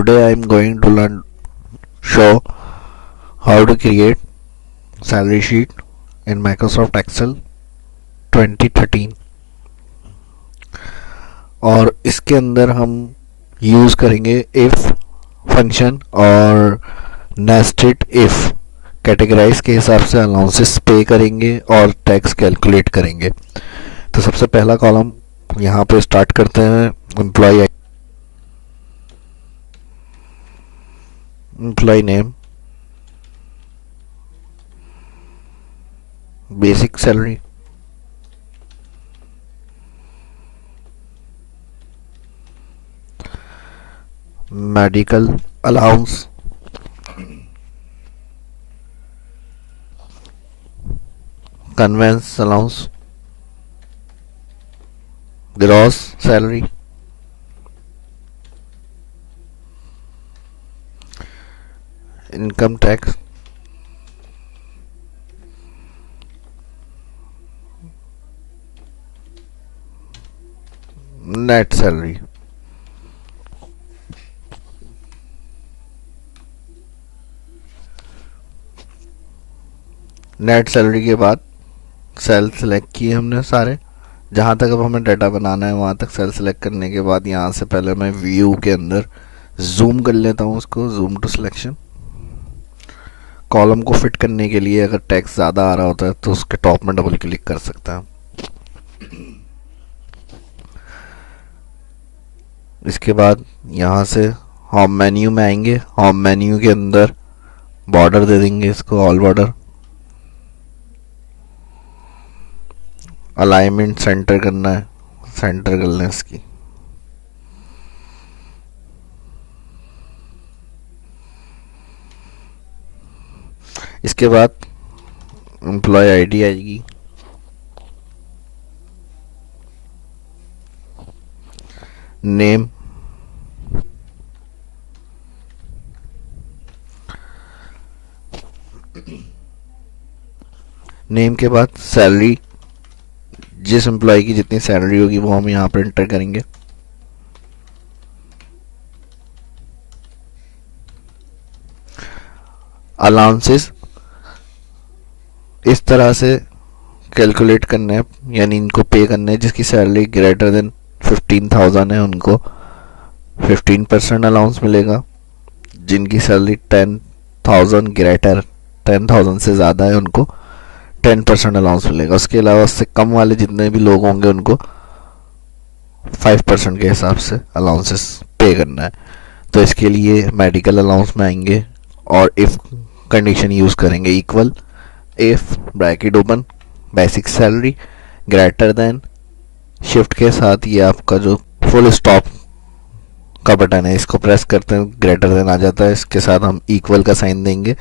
Today I am going to show how to create salary sheet in Microsoft Excel 2013 और इसके अंदर हम use करेंगे इफ़ फंक्शन और नेस्टेड इफ़ कैटेगराइज के हिसाब से अलाउंसेस पे करेंगे और टैक्स कैलकुलेट करेंगे। तो सबसे पहला कॉलम यहाँ पे स्टार्ट करते हैं employ name, basic salary, medical allowance, conveyance allowance, gross salary, income tax, net salary. Net salary के बाद सेल सेलेक्ट किए हमने सारे, जहाँ तक अब हमें डाटा बनाना है वहाँ तक सेल सेलेक्ट करने के बाद यहाँ से पहले मैं व्यू के अंदर जूम कर लेता हूँ उसको, जूम टू सिलेक्शन। कॉलम को फिट करने के लिए अगर टेक्स्ट ज़्यादा आ रहा होता है तो उसके टॉप में डबल क्लिक कर सकते हैं। इसके बाद यहाँ से होम मेन्यू में आएंगे, होम मेन्यू के अंदर बॉर्डर दे देंगे इसको ऑल बॉर्डर, अलाइनमेंट सेंटर करना है, सेंटर कर लें इसकी। इसके बाद एम्प्लॉय आईडी आएगी, नेम, नेम के बाद सैलरी, जिस एम्प्लॉय की जितनी सैलरी होगी वो हम यहाँ पर एंटर करेंगे। अलाउंसेस इस तरह से कैलकुलेट करने हैं, यानी इनको पे करने हैं जिसकी सैलरी ग्रेटर देन 15,000 है उनको 15% अलाउंस मिलेगा, जिनकी सैलरी 10,000 ग्रेटर 10,000 से ज़्यादा है उनको 10% अलाउंस मिलेगा। उसके अलावा उससे कम वाले जितने भी लोग होंगे उनको 5% के हिसाब से अलाउंसेस पे करना है। तो इसके लिए मेडिकल अलाउंस में आएंगे और इफ़ कंडीशन यूज़ करेंगे, equal if bracket open basic salary greater than, shift के साथ ये आपका जो फुल स्टॉप का बटन है इसको प्रेस करते हैं, ग्रेटर देन आ जाता है। इसके साथ हम इक्वल का साइन देंगे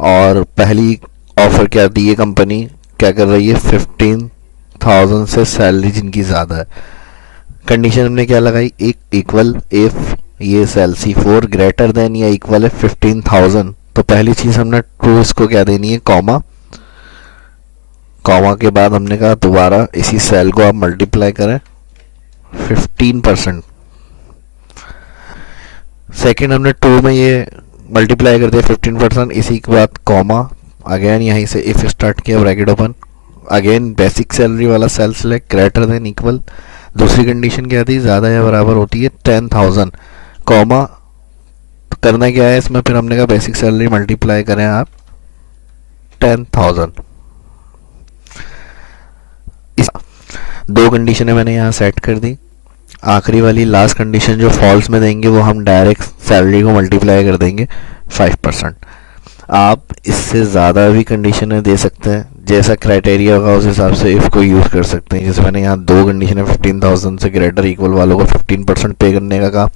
और पहली ऑफर क्या दी है कंपनी, क्या कर रही है 15,000 से सैलरी जिनकी ज़्यादा है। कंडीशन हमने क्या लगाई, एक इक्वल इफ़ ये सेल C4 ग्रेटर देन या इक्वल है 15,000, तो पहली चीज़ हमने ट्रू इसको क्या देनी है, कॉमा, कॉमा के बाद हमने कहा दोबारा इसी सेल को आप मल्टीप्लाई करें 15%। सेकेंड हमने टू में ये मल्टीप्लाई कर दिया 15%, इसी के बाद कॉमा, अगेन यहीं से इफ स्टार्ट किया bracket open, again basic salary वाला cell select greater than equal, दूसरी कंडीशन क्या थी, ज़्यादा या बराबर होती है 10,000, कॉमा, करना क्या है इसमें, फिर हमने कहा बेसिक सैलरी मल्टीप्लाई करें आप 10,000। इस दो कंडीशनें मैंने यहाँ सेट कर दी। आखिरी वाली लास्ट कंडीशन जो फॉल्स में देंगे वो हम डायरेक्ट सैलरी को मल्टीप्लाई कर देंगे 5%। आप इससे ज़्यादा भी कंडीशनें दे सकते हैं, जैसा क्राइटेरिया होगा उस हिसाब से इफ़ को यूज़ कर सकते हैं। जैसे मैंने यहाँ दो कंडीशनें 15,000 से ग्रेटर इक्वल वालों को 15% पे करने का कहा,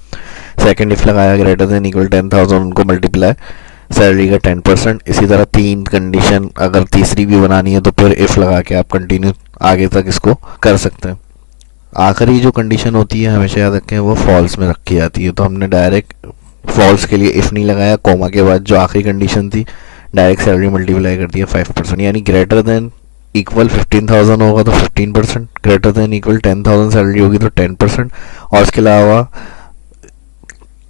सेकंड इफ़ लगाया ग्रेटर देन इक्वल 10,000 उनको मल्टीप्लाई सैलरी का 10%। इसी तरह तीन कंडीशन अगर तीसरी भी बनानी है तो फिर इफ़ लगा के आप कंटिन्यू आगे तक इसको कर सकते हैं। आखिरी जो कंडीशन होती है हमेशा याद रखें वो फॉल्स में रखी जाती है, तो हमने डायरेक्ट फॉल्स के लिए इफ़ नहीं लगाया, कॉमा के बाद जो आखिरी कंडीशन थी डायरेक्ट सैलरी मल्टीप्लाई कर दिया 5%, यानी ग्रेटर देन इक्वल 15,000 होगा तो 15%, ग्रेटर देन इक्वल 10,000 सैलरी होगी तो 10%, और इसके अलावा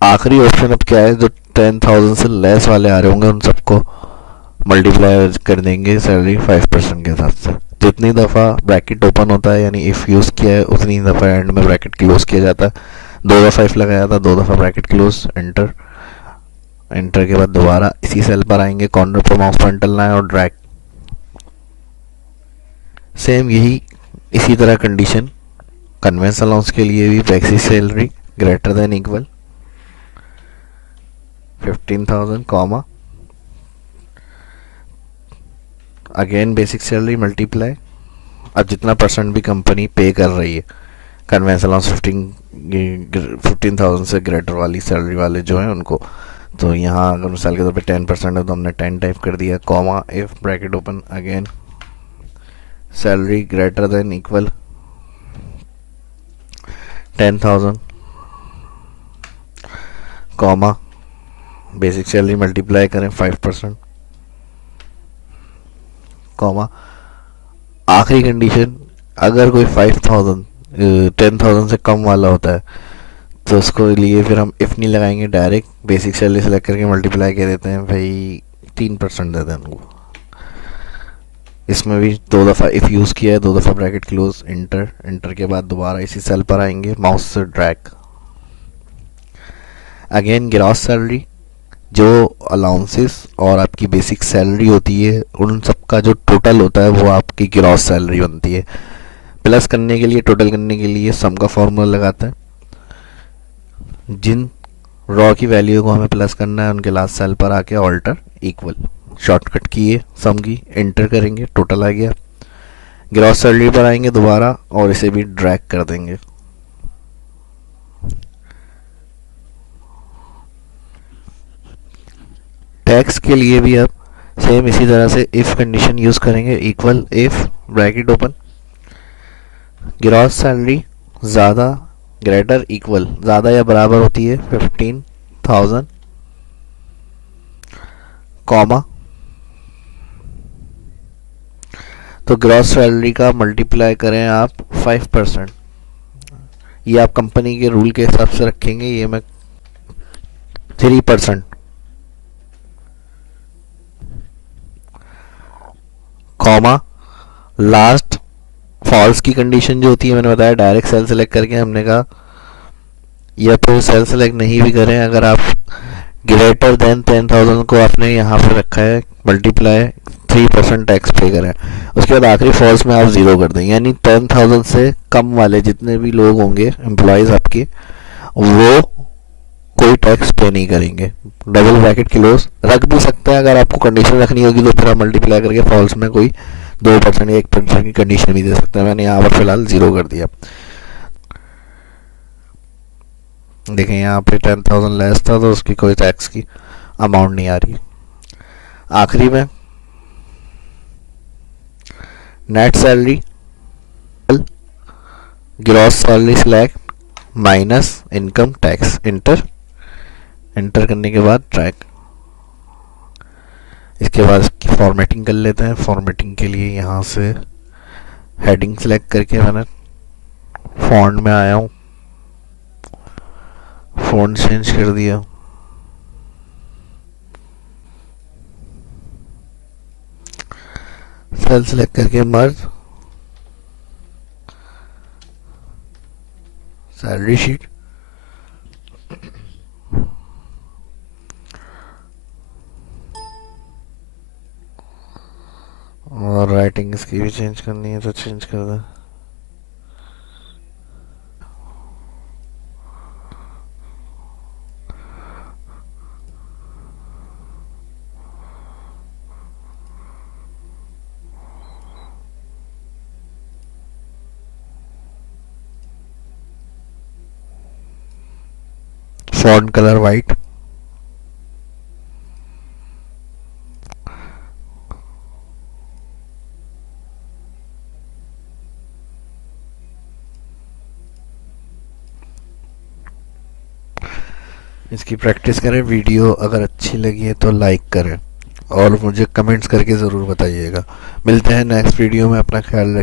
आखिरी ऑप्शन अब क्या है, जो 10,000 से लेस वाले आ रहे होंगे उन सबको मल्टीप्लाई कर देंगे सैलरी 5% के हिसाब से। जितनी दफ़ा ब्रैकेट ओपन होता है यानी इफ़ यूज़ किया है उतनी दफ़ा एंड में ब्रैकेट क्लोज किया जाता है। 2 दफ़ा इफ लगाया था, 2 दफ़ा ब्रैकेट क्लोज, एंटर। एंटर के बाद दोबारा इसी सेल पर आएंगे, कॉर्नर पर माउस पॉइंटर लाएं और ड्रैग। सेम यही इसी तरह कंडीशन कन्वेंस अलाउंस के लिए भी, basic salary greater than equal 15,000 comma again basic salary multiply. अब जितना परसेंट भी कंपनी पे कर रही है कन्वेंस अलाउंस 15,000 से ग्रेटर वाली सैलरी वाले जो हैं उनको, तो यहाँ अगर मिसाल के तौर पे 10% है तो हमने 10 टाइप कर दिया, comma if bracket open again salary greater than equal 10,000 comma basic salary multiply करें 5% कॉमा आखिरी कंडीशन, अगर कोई 5,000 10,000 से कम वाला होता है तो उसको लिए फिर हम इफ़ नहीं लगाएंगे, डायरेक्ट बेसिक सैलरी सेलेक्ट करके मल्टीप्लाई कर देते हैं भाई 3% दे दें उनको। इसमें भी 2 दफ़ा इफ़ यूज़ किया है, 2 दफ़ा ब्रैकेट क्लोज, इंटर। इंटर के बाद दोबारा इसी सेल पर आएंगे, माउस से ड्रैग। अगेन ग्रॉस सैलरी, जो अलाउंसेस और आपकी बेसिक सैलरी होती है उन सब का जो टोटल होता है वो आपकी ग्रॉस सैलरी बनती है। प्लस करने के लिए, टोटल करने के लिए सम का फॉर्मूला लगाते हैं। जिन रॉ की वैल्यू को हमें प्लस करना है उनके लास्ट सेल पर आके ऑल्टर इक्वल, शॉर्टकट किए सम की, एंटर करेंगे, टोटल आ गया। ग्रॉस सैलरी पर आएंगे दोबारा और इसे भी ड्रैग कर देंगे। टैक्स के लिए भी अब सेम इसी तरह से इफ कंडीशन यूज करेंगे, equal if bracket open gross salary ज़्यादा ग्रेटर इक्वल, ज़्यादा या बराबर होती है 15,000 कॉमा, तो ग्रॉस सैलरी का मल्टीप्लाई करें आप 5%। ये आप कंपनी के रूल के हिसाब से रखेंगे, ये मैं 3% कॉमा लास्ट फॉल्स की कंडीशन जो होती है, मैंने बताया डायरेक्ट सेल सेलेक्ट करके हमने कहा, या फिर सेल सेलेक्ट नहीं भी करें, अगर आप ग्रेटर देन 10,000 को आपने यहाँ पे रखा है मल्टीप्लाई 3% टैक्स पे करें। उसके बाद आखिरी फॉल्स में आप ज़ीरो कर दें, यानी 10,000 से कम वाले जितने भी लोग होंगे एम्प्लॉयज़ आपके, वो कोई टैक्स पे नहीं करेंगे। डबल ब्रैकेट क्लोज रख भी सकते हैं, अगर आपको कंडीशन रखनी होगी तो फिर आप मल्टीप्लाई करके फॉल्स में कोई 2% या 1% की कंडीशन भी दे सकते हैं। मैंने यहाँ पर फिलहाल 0 कर दिया। देखें यहाँ पे 10,000 लेस था तो उसकी कोई टैक्स की अमाउंट नहीं आ रही। आखिरी में net salary gross salary select minus income tax, inter. Inter करने के बाद ट्रैक। इसके बाद इसकी फॉर्मेटिंग कर लेते हैं। फॉर्मेटिंग के लिए यहाँ से हेडिंग सेलेक्ट करके मैंने फॉन्ट में आया हूँ, फॉन्ट चेंज कर दिया। सेल सेलेक्ट करके मर्ज सैलरी शीट, और राइटिंग इसकी भी चेंज करनी है तो चेंज कर दें। फॉन्ट कलर वाइट, इसकी प्रैक्टिस करें। वीडियो अगर अच्छी लगी है तो लाइक करें और मुझे कमेंट्स करके ज़रूर बताइएगा। मिलते हैं नेक्स्ट वीडियो में, अपना ख्याल रखें।